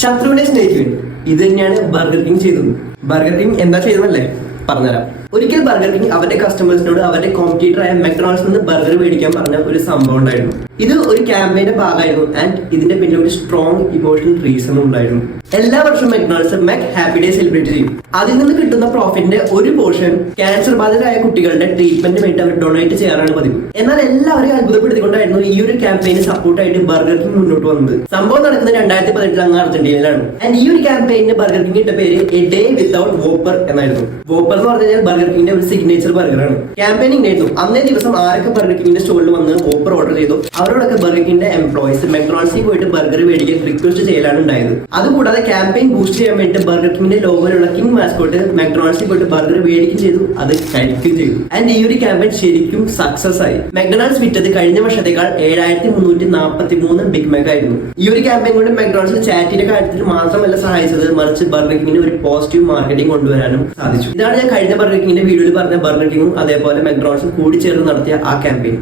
ശത്രുവിനെ സ്നേഹിക്കുവിൻ. ഇത് തന്നെയാണ് ബർഗർ കിങ് ചെയ്തത്. ബർഗർ കിങ് എന്താ ചെയ്തതല്ലേ പറഞ്ഞുതരാം. ഒരിക്കൽ ബർഗർ കിങ് അവരുടെ കസ്റ്റമേഴ്സിനോട് അവരുടെ കോമ്പറ്റീറ്ററായ മെക്ഡൊണാൾഡ്സിൽ നിന്ന് ബർഗർ മേടിക്കാൻ പറഞ്ഞ ഒരു സംഭവം ഉണ്ടായിരുന്നു. ഇത് ഒരു ക്യാമ്പയിന്റെ ഭാഗമായിരുന്നു ആൻഡ് ഇതിന്റെ പിന്നിൽ ഒരു സ്ട്രോങ് ഇമോഷണൽ റീസൺ ഉണ്ടായിരുന്നു. എല്ലാ വർഷവും മെക്ഡൊണാൾഡ്സ് മെക് ഹാപ്പി ഡേ സെലിബ്രേറ്റ് ചെയ്യും. അതിൽ നിന്ന് കിട്ടുന്ന പ്രോഫിറ്റിന്റെ ഒരു പോർഷൻ ക്യാൻസർ ബാധിതരായ കുട്ടികളുടെ ട്രീറ്റ്മെന്റിന് വേണ്ടി അവർ ഡൊണേറ്റ് ചെയ്യാറാണ് പതിവ്. എന്നാൽ എല്ലാവരെയും അത്ഭുതപ്പെടുത്തിക്കൊണ്ടായിരുന്നു ഈ ഒരു ക്യാമ്പയിന് സപ്പോർട്ടായിട്ട് ബർഗർ കിങ് മുന്നോട്ട് വന്നത്. സംഭവം നടക്കുന്നത് 2018 അങ്ങ് അർജന്റീനയിലാണ്. ആൻഡ് ഈ ഒരു ക്യാമ്പയിന് ബർഗർ കിങ് ഇട്ട പേര് എ ഡേ വിത്തൗട്ട് വോപ്പർ എന്നായിരുന്നു. വോപ്പർ എന്ന് പറഞ്ഞു കഴിഞ്ഞാൽ ബർഗർ കിങ്ങിന്റെ ഒരു സിഗ്നേച്ചർ ബർഗറാണ്. ക്യാമ്പയിനിങ് ആയിരുന്നു. അന്നേ ദിവസം ആരൊക്കെ ബർഗർ കിങ്ങിന്റെ സ്റ്റോറിൽ വന്ന് വോപ്പർ ഓർഡർ ചെയ്തു അവരോടൊക്കെ ബർഗർ കിങ്ങിന്റെ എംപ്ലോയീസ് മെക്ഡൊണാൾഡ്സിൽ പോയിട്ട് ബർഗർ മേടിക്കാൻ റിക്വസ്റ്റ് ചെയ്യലാണ് ഉണ്ടായത്. അതുകൂടാതെ ക്യാമ്പയിൻ ബൂസ്റ്റ് ചെയ്യാൻ വേണ്ടി ബർഗർ കിങ്ങിന്റെ ലോഗോയിലുള്ള കിങ് മാസ്കോട്ട് മെക്ഡൊണാൾഡ്സിൽ പോയിട്ട് ബർഗർ മേടിക്കുകയും ചെയ്തു, അത് കഴിക്കുകയും ചെയ്തു. ആൻഡ് ഈ ഒരു ക്യാമ്പയിൻ ശരിക്കും സക്സസ് ആയി. മെക്ഡൊണാൾഡ്സ് വിറ്റത് കഴിഞ്ഞ വർഷത്തേക്കാൾ 7343 ബിഗ് മാക് ആയിരുന്നു. ഈ ഒരു ക്യാമ്പയിൻ കൊണ്ട് മെക്ഡൊണാൾഡ്സ് ചാറ്റിന്റെ കാര്യത്തിൽ മാത്രമല്ല സഹായിച്ചത്, മറിച്ച് ബർഗർ കിങ്ങിന് ഒരു പോസിറ്റീവ് മാർക്കറ്റിംഗ് കൊണ്ടുവരാനും സാധിച്ചു. ഇതാണ് ഞാൻ കഴിഞ്ഞ ബർഗർ കിങ്ങിന്റെ വീഡിയോയിൽ പറഞ്ഞ ബർഗർ കിങ്ങും അതേപോലെ മെക്ഡൊണാൾഡ്സും കൂടി ചേർന്ന് നടത്തിയ ആ ക്യാമ്പയിൻ.